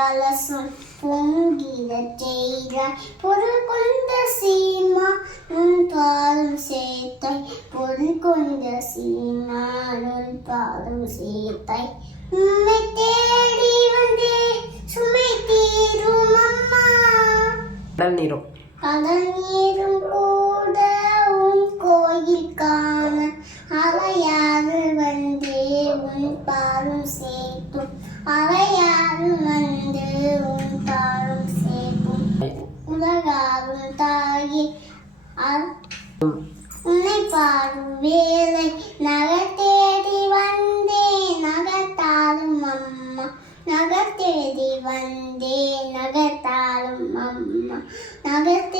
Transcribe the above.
கலசம் பொங்கிட செய்தாய் பொருள் கொண்ட சீமா உன் பாதம் சேர்த்தாய் பொருள் கொண்ட சீமா உன் பாதம் சேர்த்தாய் உம்மை தேடி வந்தே சுமை தீரும் அம்மா கடல் நீரும் கூட உன் கோயில் காண அலையாது வந்தே உன் பாதம் சேர்த்தும் அலையாது வந்து உன் பாதம் சேர்த்தும் உலகாரும் தாயே உன்னை பாடும் வேலை நகர் தேடி வந்தே நகர்த்தாலும் அம்மா நகர் தேடி வந்தே நகர்த்தாலும் அம்மா நகர்